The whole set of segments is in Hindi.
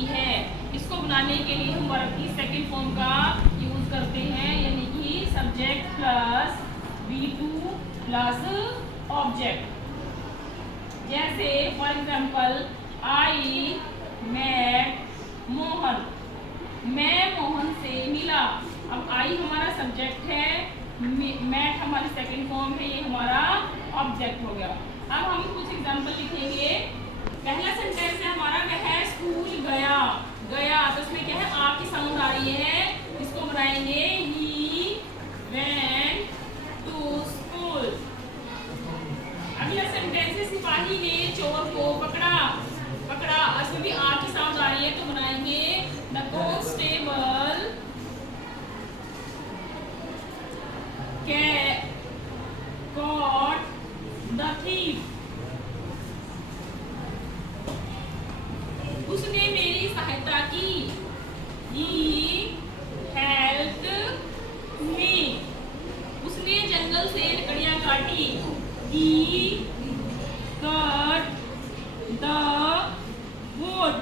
की है। इसको बनाने के लिए हम वर्ब की सेकंड फॉर्म का यूज करते हैं, यानी कि subject plus V2 plus object. जैसे for example I met Mohan, मैं मोहन से मिला। अब आई हमारा सब्जेक्ट है, मैट हमारी सेकंड फॉर्म है, ये हमारा ऑब्जेक्ट हो गया। अब हम कुछ एग्जांपल लिखेंगे। पहला सेंटेंस है हमारा, वह स्कूल गया। गया तो इसमें क्या है, आ की साउंड आ रही है, इसको बनाएंगे ही वेंट टू स्कूल। अगला सेंटेंस है सिपाही ने चोर को पकड़ा। पकड़ा, इसमें भी आ की साउंड आ रही है, तो बनाएंगे the constable caught the thief। उसने मेरी सहायता की, he helped me। उसने जंगल से लकड़ियां काटी, he cut the wood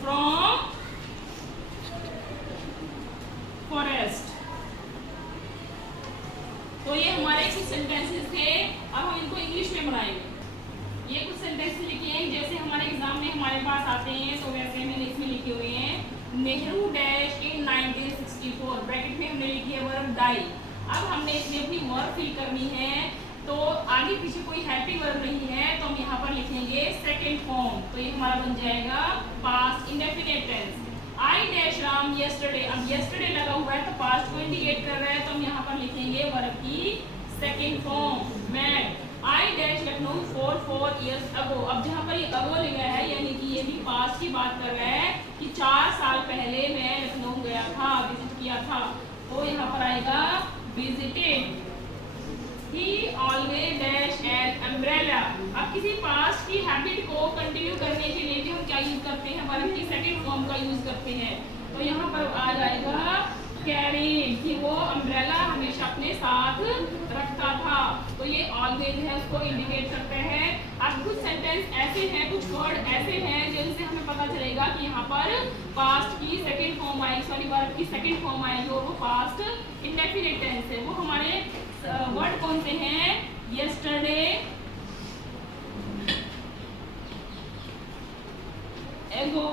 from forest। तो ये हमारे कुछ सेंटेंसेस थे। अब हम इनको इंग्लिश में बनाएंगे। ये कुछ सेंटेंसेस लिखे हैं, जैसे हमारे एग्जाम में हमारे पास आते हैं, तो वैसे मैंने इसमें लिखे हुए हैं। नेहरू डैश इन 1964, ब्रैकेट में हमने लिखी है वर्ब डाई। अब हमने इसमें अपनी वर्ब फिल करनी है, तो आगे पीछे कोई हेल्पिंग वर्ब नहीं है, तो हम यहाँ पर लिखेंगे सेकेंड फॉर्म। तो ये हमारा बन जाएगा past indefinite tense. I dash Ram yesterday, अब यस्टरडे लगा हुआ है तो पास्ट को इंडिकेट कर रहा है, तो हम यहाँ पर लिखेंगे वर्ब की second form met. I dash Lucknow for 4 years ago, अब जहाँ पर ये अगो लिखा है, यानी कि ये भी पास्ट की बात कर रहा है कि 4 साल पहले मैं लखनऊ गया था, विजिट किया था, तो यहाँ पर आएगा visited. He always dash an umbrella। अब किसी पास्ट की हैबिट को कंटिन्यू करने के लिए भी हम क्या यूज करते हैं, वर्ब की सेकंड फॉर्म का यूज करते हैं। तो यहाँ पर आ जाएगा कैरिंग, कि वो अम्ब्रेला हमेशा अपने साथ रखता था, तो ये ऑलवेज है, उसको इंडिकेट करते हैं। अब कुछ सेंटेंस ऐसे हैं, कुछ वर्ड ऐसे हैं जिनसे हमें पता चलेगा कि यहाँ पर पास्ट की सेकंड फॉर्म आएगी, सॉरी वर्ब की सेकंड फॉर्म आएगी, और वो पास्ट इंडेफिनिट टेंस है। वो हमारे वर्ड कौन से हैं, यस्टरडे, एगो,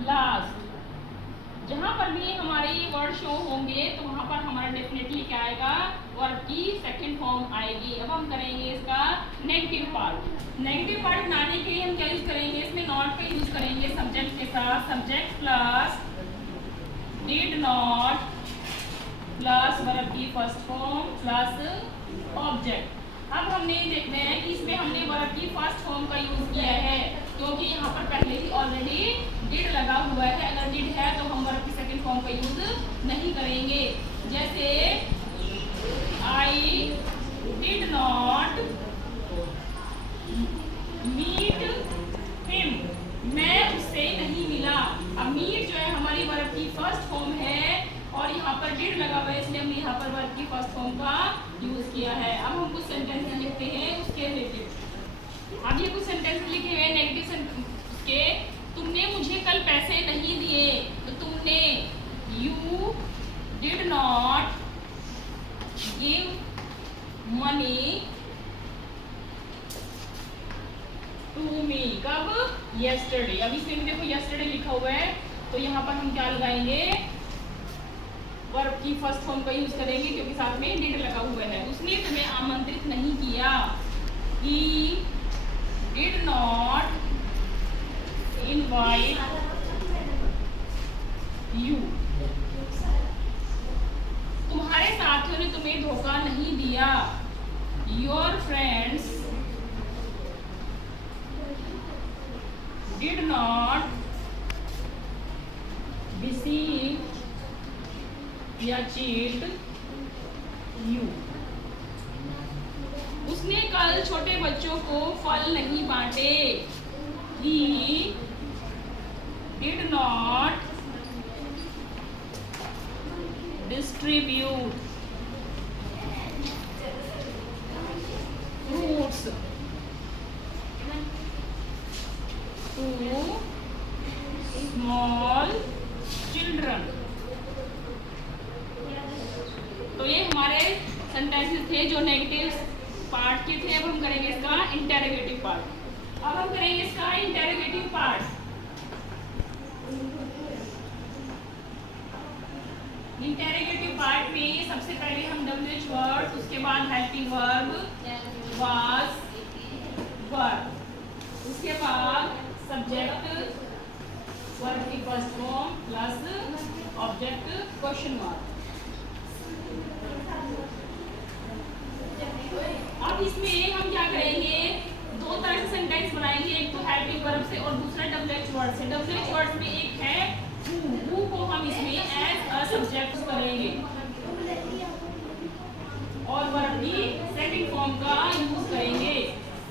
लास्ट। जहां पर भी हमारे वर्ड शो होंगे तो वहां पर हमारा डेफिनेटली क्या आएगा, वर्ब की सेकंड फॉर्म आएगी। अब हम करेंगे इसका नेगेटिव पार्ट। नेगेटिव पार्ट बनाने के लिए हम क्या यूज करेंगे, इसमें नॉट का यूज करेंगे सब्जेक्ट के साथ, subject plus did not plus verb की फर्स्ट फॉर्म प्लस ऑब्जेक्ट। अब हमने देखना है कि इसमें हमने वर्ब की फर्स्ट फॉर्म का यूज किया है, क्योंकि यहाँ पर पहले ही ऑलरेडी डिड लगा हुआ है। अगर डिड है तो हम वर्ब की सेकंड फॉर्म का यूज नहीं करेंगे। जैसे I did not meet him, मैं उससे नहीं मिला। अब मीट जो है हमारी वर्ब की फर्स्ट फॉर्म है, और यहाँ पर डिड लगा हुआ है, इसलिए हमने यहाँ पर वर्ब की फर्स्ट फॉर्म का यूज किया है। अब हम कुछ सेंटेंस लिखते हैं उसके रिलेटेड। अब ये कुछ सेंटेंस लिखे हुए नेगेटिव सेंटेंस के। तुमने मुझे कल पैसे नहीं दिए, तो तुमने, you did not give money to me, कब, यस्टरडे। अब इसमें देखो यस्टरडे लिखा हुआ है, तो यहाँ पर हम क्या लगाएंगे, वर्ब की फर्स्ट फॉर्म का यूज करेंगे, क्योंकि साथ में डिड लगा हुआ है। उसने तुम्हें आमंत्रित नहीं किया, he did not invite you. तुम्हारे साथियों ने तुम्हें धोखा नहीं दिया, your friends did not deceive या चीट यू। उसने कल छोटे बच्चों को फल नहीं बांटे, he did not distribute fruits to small children. तो ये हमारे सेंटेंसेस थे जो नेगेटिव पार्ट के थे। अब हम करेंगे इसका इंटेरोगेटिव पार्ट। अब हम करेंगे इसका इंटेरोगेटिव पार्ट। इंटेरोगेटिव पार्ट में सबसे पहले हम WH वर्ड, उसके बाद हेल्पिंग वर्ब, वाज, वर, उसके बाद सब्जेक्ट, वर्ब की first form plus object question mark. अब इसमें हम क्या करेंगे, दो तरह से सेंटेंस बनाएंगे, एक तो हेल्पिंग वर्ब से और दूसरा WH वर्ड से। WH वर्ड में एक है who को हम इसमें एज अ सब्जेक्ट करेंगे और वर्ब की सेकंड फॉर्म का यूज करेंगे।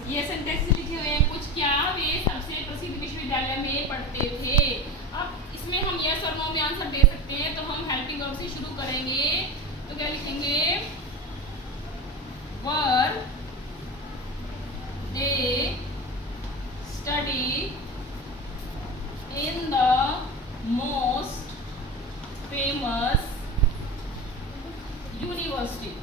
ये सेंटेंस लिखे हुए हैं कुछ, क्या वे सबसे प्रसिद्ध विश्वविद्यालय में पढ़ते थे। अब इसमें हम यस और नो में आंसर दे सकते हैं। तो हम हेल्पिंग वर्ब से शुरू करेंगे, तो क्या लिखेंगे, where they study in the most famous university,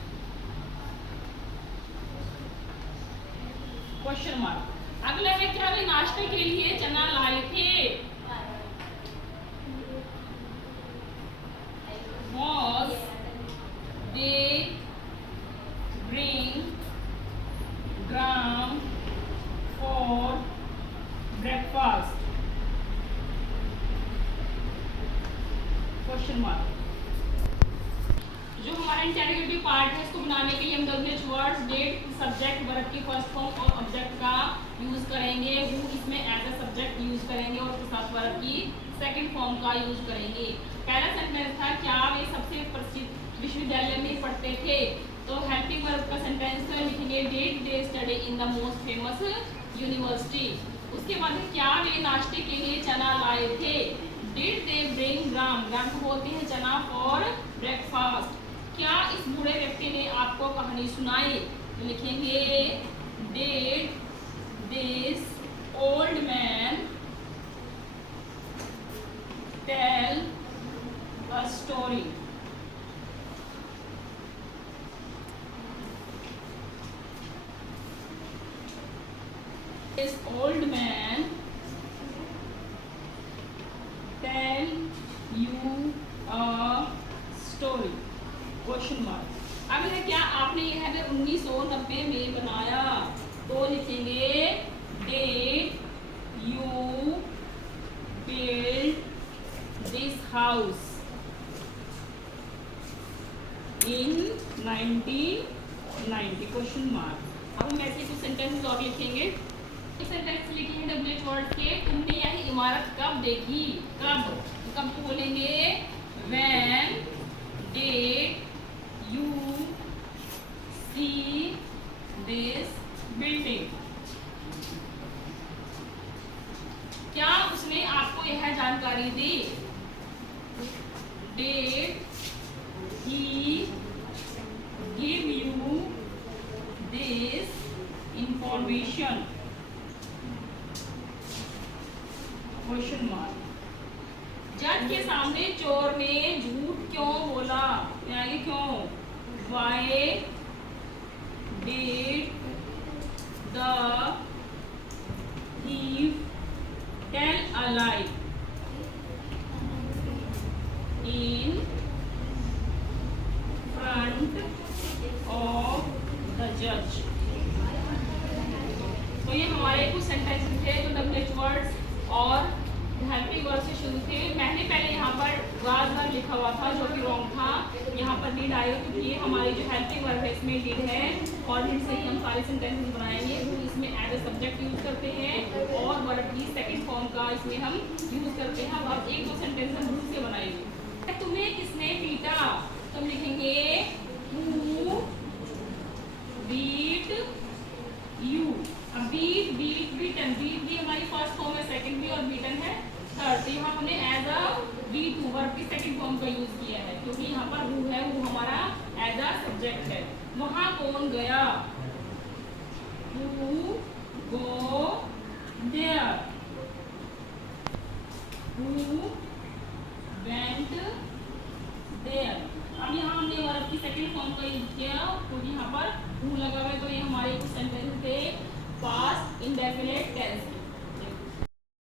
question mark. अगला है, क्या वे नाश्ते के लिए चना लाए थे। Was they bring gram for breakfast, question mark. जो हमारा इंटेरोगेटिव पार्ट है, इसको बनाने के लिए हम WH words, did, subject, verb की फर्स्ट फॉर्म और ऑब्जेक्ट का यूज करेंगे। वो इसमें एज अ सब्जेक्ट यूज करेंगे और उसके साथ वर्ब की सेकंड फॉर्म का यूज करेंगे। पहला सेंटेंस था, क्या वे सबसे प्रसिद्ध विश्वविद्यालय में पढ़ते थे। तो हेल्पिंग वर्ब का सेंटेंस लिखेंगे, did they study in the most famous university. उसके बाद क्या वे नाश्ते के लिए चना लाए थे। डिड दे ब्रिंग ग्राम, ग्राम को बोलते हैं चना, फॉर ब्रेकफास्ट। क्या इस बूढ़े व्यक्ति ने आपको कहानी सुनाई। तो लिखेंगे, did this old man tell a story. This old man tell you a story, question mark. अगला, क्या आपने यह घर 1990 में बनाया। तो लिखेंगे, Did you build this house in 1990, question mark. अब हम ऐसे कुछ सेंटेंसेस और लिखेंगे। सेंटेंस लिखेंगे WH वर्ड के, तुमने यह इमारत कब देखी। कब, कब बोलेंगे, When did you see this building। क्या उसने आपको यह जानकारी दी। Did he give you this information, question mark. जज के सामने चोर ने झूठ क्यों बोला। यानी क्यों, why did the thief tell a lie in front of the जज। तो ये हमारे कुछ सेंटेंसेस थे जो WH वर्ड्स और हेल्पिंग वर्ब से शुरू थे। मैंने पहले यहाँ पर वाज वर्ब लिखा हुआ था जो कि रॉन्ग था। यहाँ पर डिड आएगा क्योंकि ये हमारी जो हेल्पिंग वर्ब है इसमें डिड है और डिड से ही हम सारे सेंटेंसेस बनाएंगे। वो इसमें एज अ सब्जेक्ट यूज करते हैं और वर्ब की सेकंड फॉर्म का इसमें हम यूज करते हैं। अब एक दो सेंटेंस हम दूर से बनाएंगे। तुम्हें किसने पीटा। तुम लिखेंगे, हु बीट यू। अब बीट, बीट, बीटन, बीट भी हमारी फर्स्ट फॉर्म है, सेकंड भी और बीटन है थर्ड। तो यहाँ हमने एज अ V2 वर्ब की सेकंड फॉर्म का यूज किया है क्योंकि यहाँ पर हु है, वो हमारा एज अ सब्जेक्ट है। वहां कौन गया, who go there. who went there। अब यहाँ हमने वर्ब की सेकंड फॉर्म का यूज किया, तो यहाँ पर who लगा हुआ है, तो ये हमारे कुछ सेंटेंस थे पास्ट इंडेफिनिट टेंस।